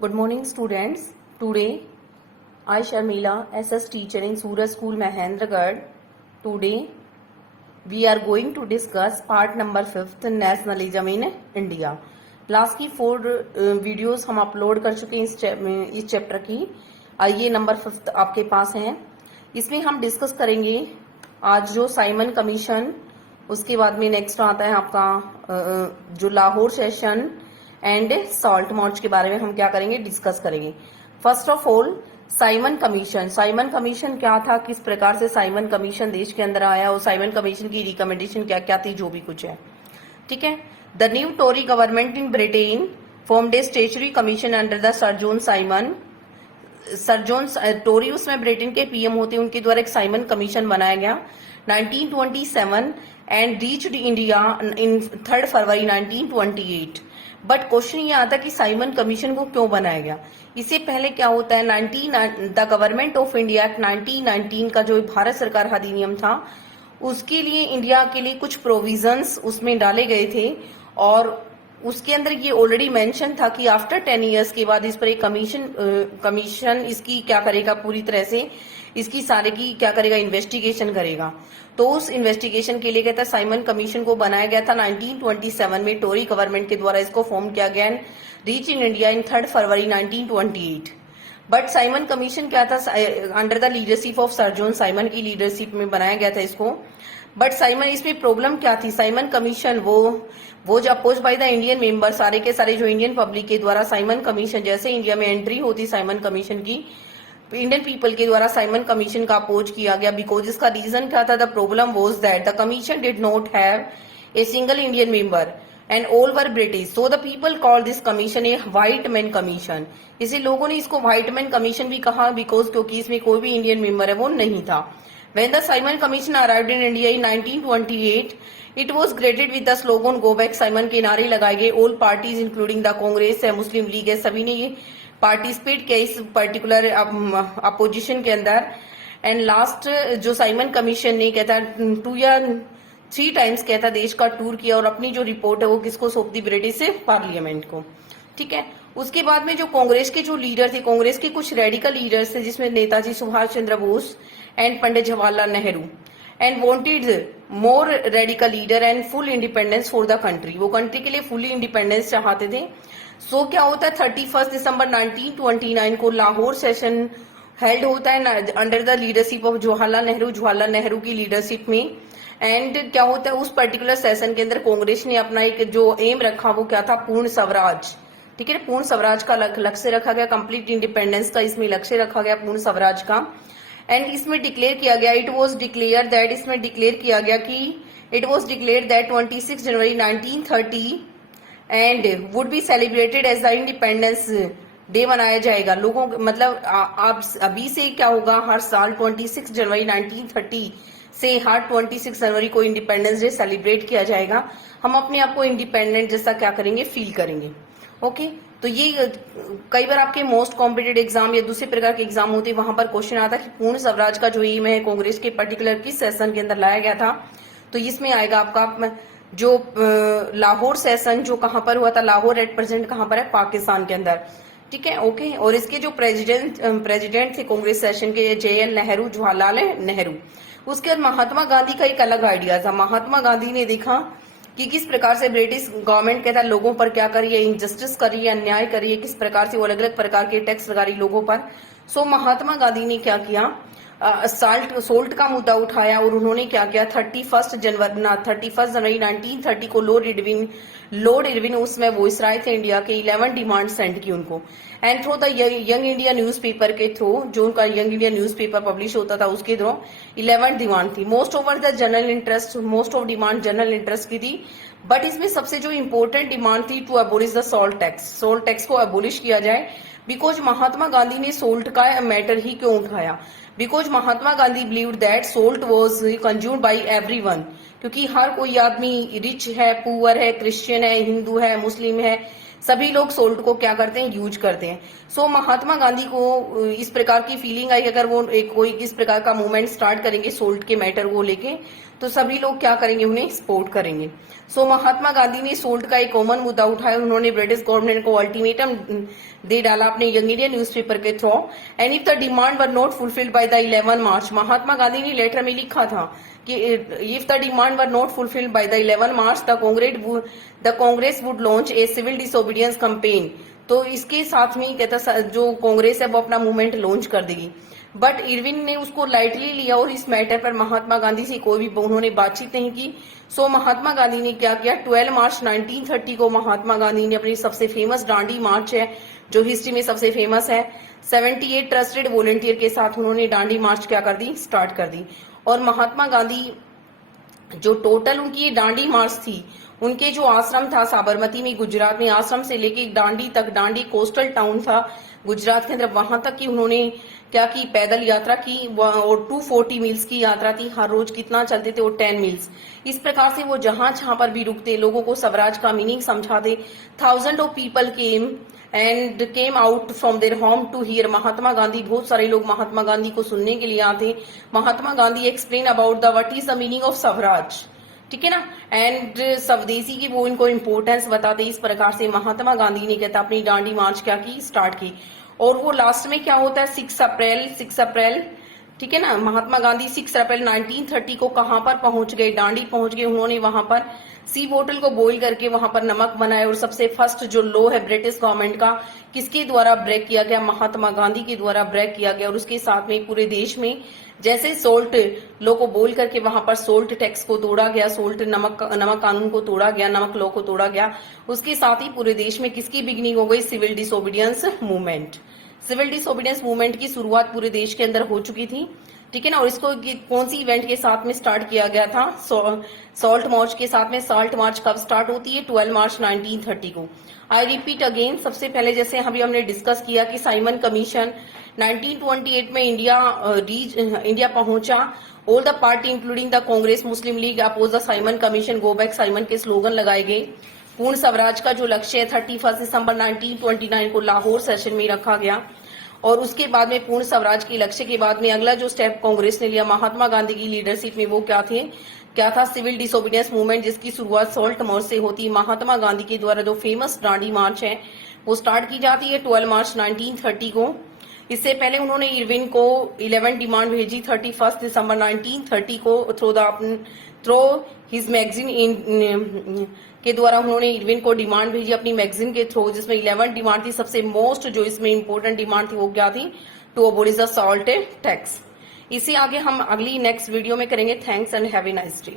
Good morning, students. Today, I, Sharmila, SS teacher in Suraj School, Mahendragarh. Today, we are going to discuss part number 5, Nationalism in India. Last की 4 videos हम upload कर चुके हैं इस chapter की। ये number 5 आपके पास है। इसमें हम डिस्कस करेंगे आज जो साइमन कमीशन, उसके बाद में नेक्स्ट आता है आपका जो Lahore session and salt march के बारे में हम क्या करेंगे, डिस्कस करेंगे। First of all, Simon commission. Simon commission क्या था, किस प्रकार से साइमन कमीशन देश के अंदर आया और साइमन कमीशन की रिकमेंडेशन क्या क्या थी, जो भी कुछ है, ठीक है। The new Tory government in Britain formed a statutory commission under the sir John Simon. Sir John Tory उसमें ब्रिटेन के पीएम होते हैं, उनके द्वारा एक साइमन कमीशन बनाया गया 1927 and reached India in 3 February 1928। But question ये आता है कि साइमन कमीशन को क्यों बनाया गया। इससे पहले क्या होता है, the government of India act 1919 का जो भारत सरकार अधिनियम था, उसके लिए इंडिया के लिए कुछ प्रोविजंस उसमें डाले गए थे और उसके अंदर ये ऑलरेडी मेंशन था कि आफ्टर 10 इयर्स के बाद इस पर एक कमीशन इसकी क्या करेगा, पूरी तरह से इसकी सारे की क्या करेगा, इन्वेस्टिगेशन करेगा। तो उस इन्वेस्टिगेशन के लिए कहता है साइमन कमीशन को बनाया गया था 1927 में, टोरी गवर्नमेंट के द्वारा इसको फॉर्म किया गया, reach in India in 3 February 1928। But Simon commission क्या था, under the leadership of sir John Simon की लीडरशिप में बनाया गया था इसको। बट साइमन, इसमें प्रॉब्लम क्या थी, साइमन कमीशन वो जो oppose by the Indian member, सारे के सारे जो इंडियन पब्लिक के द्वारा साइमन कमीशन, जैसे इंडिया में एंट्री होती साइमन कमीशन की, इंडियन पीपल के द्वारा साइमन कमीशन का अपोज किया गया। बिकॉज इसका रीजन क्या था, the problem was that the commission did not have a single Indian member and all were British, so the people call this commission a white man commission. इसे लोगों ने इसको व्हाइट मैन कमीशन भी कहा, because क्योंकि इसमें कोई भी इंडियन मेंबर है वो नहीं था। When the Simon Commission arrived in India in 1928, it was greeted with the slogan "Go back Simon" के नारे लगाए गए। All parties including the Congress है, मुस्लिम लीग है, सभी ने ये पार्टिसिपेट किया इस पर्टिकुलर अपोजिशन के अंदर। एंड लास्ट जो साइमन कमीशन ने कहता 2 या 3 टाइम्स कहता देश का टूर किया और अपनी जो रिपोर्ट है वो किसको सौंप दी, ब्रिटिश पार्लियामेंट को, ठीक है। उसके बाद में जो कांग्रेस के जो लीडर थे, कांग्रेस के कुछ रेडिकल लीडर्स थे, जिसमें Netaji Subhash Chandra Bose and Pandit Jawaharlal Nehru, and wanted more radical leader and full independence for the country. वो कंट्री के लिए फुली इंडिपेंडेंस चाहते थे। सो क्या होता है, 31 दिसंबर 1929 को लाहौर सेशन हेल्ड होता है under the leadership of Jawaharlal Nehru की लीडरशिप में। एंड क्या होता है, उस पर्टिकुलर सेशन के अंदर कांग्रेस ने अपना एक जो एम रखा वो क्या था, पूर्ण स्वराज, ठीक है। पूर्ण स्वराज का लक्ष्य रखा गया, कंप्लीट इंडिपेंडेंस का इसमें लक्ष्य रखा गया, पूर्ण स्वराज का। एंड इसमें डिक्लेयर किया गया, इट वॉज डिक्लेयर दैट, इसमें डिक्लेयर किया गया कि it was declare that 26 January 1930 and would be celebrated as the independence day मनाया जाएगा। लोगों मतलब आप अभी से क्या होगा, हर साल 26 जनवरी 1930 से हर 26 जनवरी को इंडिपेंडेंस डे सेलिब्रेट किया जाएगा। हम अपने आप को इंडिपेंडेंट जैसा क्या करेंगे, फील करेंगे, ओके। तो ये कई बार आपके मोस्ट कॉम्पिटेटिव एग्जाम या दूसरे प्रकार के एग्जाम होते हैं, वहां पर क्वेश्चन आता है कि पूर्ण स्वराज का जो एम है कांग्रेस के पर्टिकुलर किस सेशन के अंदर लाया गया था। तो इसमें आएगा आपका जो लाहौर सेशन, जो कहां पर हुआ था, लाहौर एट प्रेजेंट कहां पर है, पाकिस्तान के अंदर, ठीक है, ओके। और इसके जो प्रेसिडेंट थे कांग्रेस सेशन के, JN नेहरू, जवाहरलाल नेहरू। उसके बाद महात्मा गांधी का एक अलग आइडिया था। महात्मा गांधी ने देखा कि किस प्रकार से ब्रिटिश गवर्नमेंट कहता है लोगों पर क्या कर रही है, इनजस्टिस कर रही है, अन्याय कर रही है, किस प्रकार से वो अलग अलग प्रकार के टैक्स लगा रही लोगों पर। सो महात्मा गांधी ने क्या किया, सोल्ट का मुद्दा उठाया और उन्होंने क्या किया, 31 जनवरी 1930 को लॉर्ड इरविन उसमें वॉइसराय थे इंडिया के, 11 डिमांड सेंड की उनको। And through the Young India newspaper के थ्रू, जो उनका यंग इंडिया न्यूज़पेपर पब्लिश होता था, उसके थ्रू 11 डिमांड थी। Most of demand general interest की थी। बट इसमें सबसे जो इंपॉर्टेंट डिमांड थी, to abolish the salt tax को अबोलिश किया जाए। बिकॉज महात्मा गांधी ने सोल्ट का मैटर ही क्यों उठाया, because Mahatma Gandhi believed that salt was consumed by everyone, क्योंकि हर कोई आदमी रिच है, पुअर है, क्रिश्चियन है, हिंदू है, मुस्लिम है, सभी लोग सोल्ट को क्या करते हैं, यूज करते हैं। सो महात्मा गांधी को इस प्रकार की फीलिंग आई, अगर वो कोई इस प्रकार का मूवमेंट स्टार्ट करेंगे सोल्ट के मैटर को लेके, तो सभी लोग क्या करेंगे, उन्हें सपोर्ट करेंगे। सो महात्मा गांधी ने सोल्ट का एक कॉमन मुद्दा उठाया। उन्होंने ब्रिटिश गवर्नमेंट को अल्टीमेटम दे डाला अपने यंग इंडिया न्यूज़पेपर के through. And if the demand were not fulfilled by the 11 March, Mahatma Gandhi ने लेटर में लिखा था कि if the demand were not fulfilled by the 11 March the Congress would launch a civil disobedience campaign. तो इसके साथ में कहता जो कांग्रेस है वो अपना मूवमेंट लॉन्च कर देगी। बट इरविन ने उसको लाइटली लिया और इस मैटर पर महात्मा गांधी से कोई भी उन्होंने बातचीत नहीं की। सो महात्मा गांधी ने क्या किया, 12 मार्च 1930 को महात्मा गांधी ने अपनी सबसे फेमस दांडी मार्च है जो हिस्ट्री में सबसे फेमस है, 78 ट्रस्टेड वॉलंटियर के साथ उन्होंने दांडी मार्च क्या कर दी, स्टार्ट कर दी। और महात्मा गांधी जो टोटल उनकी ये दांडी मार्च थी, उनके जो आश्रम था साबरमती में गुजरात में, आश्रम से लेके दांडी तक, दांडी कोस्टल टाउन था गुजरात के अंदर, वहां तक की उन्होंने क्या की, पैदल यात्रा की। और 240 मील्स की यात्रा थी। हर रोज कितना चलते थे वो 10 मील्स। इस प्रकार से वो जहां पर भी रुकते लोगों को स्वराज का मीनिंग समझाते। Thousand of people came out from their home to hear Mahatma Gandhi. बहुत सारे लोग महात्मा गांधी को सुनने के लिए आते। Mahatma Gandhi explain about the what is the meaning of swaraj, ठीक है ना, एंड स्वदेशी की वो इनको इम्पोर्टेंस बताते। इस प्रकार से महात्मा गांधी ने कहता अपनी दांडी मार्च क्या की, स्टार्ट की। और वो लास्ट में क्या होता है, 6 अप्रैल, ठीक है ना, महात्मा गांधी 6 अप्रैल 1930 को कहां पर पहुंच गए, दांडी पहुंच गए। उन्होंने वहां पर सी बोतल को बॉईल करके वहां पर नमक बनाया। और सबसे फर्स्ट जो लॉ है ब्रिटिश गवर्नमेंट का, किसके द्वारा ब्रेक किया गया, महात्मा गांधी के द्वारा ब्रेक किया गया। और उसके साथ में पूरे देश में जैसे सोल्ट लॉ को बोल करके वहां पर सोल्ट टैक्स को तोड़ा गया, सोल्ट नमक कानून को तोड़ा गया, नमक लॉ को तोड़ा गया। उसके साथ ही पूरे देश में किसकी बिगनिंग हो गई, civil disobedience movement. Civil disobedience movement की शुरुआत पूरे देश के अंदर हो चुकी थी, ठीक है ना। और इसको कौन सी इवेंट के साथ में स्टार्ट किया गया था, सॉल्ट मार्च के साथ में। सॉल्ट मार्च कब स्टार्ट होती है, 12 मार्च 1930 को। आई रिपीट अगेन, सबसे पहले जैसे अभी हमने डिस्कस किया कि साइमन कमीशन 1928 में इंडिया पहुंचा। All the party including the Congress Muslim League oppose the Simon commission, go back Simon के स्लोगन लगाए गए। पूर्ण स्वराज का जो लक्ष्य है 31 दिसंबर 1929 को लाहौर सेशन में रखा गया। और उसके बाद में पूर्ण स्वराज के लक्ष्य के बाद में अगला जो स्टेप कांग्रेस ने लिया महात्मा गांधी की लीडरशिप में, वो क्या था, सिविल डिसोबीडियंस मूवमेंट, जिसकी शुरुआत सॉल्ट मार्च से होती। महात्मा गांधी के द्वारा जो फेमस दांडी मार्च है वो स्टार्ट की जाती है 12 मार्च 1930 को। इससे पहले उन्होंने इरविन को 11 डिमांड भेजी 31 दिसंबर 1930 को थ्रो हिज मैगजीन के द्वारा। उन्होंने इरविन को डिमांड भेजी अपनी मैगजीन के थ्रू, जिसमें 11 डिमांड थी। सबसे मोस्ट जो इसमें इंपॉर्टेंट डिमांड थी वो क्या थी, to abolish the salt tax. इसे आगे हम अगली नेक्स्ट वीडियो में करेंगे। Thanks and have a nice day.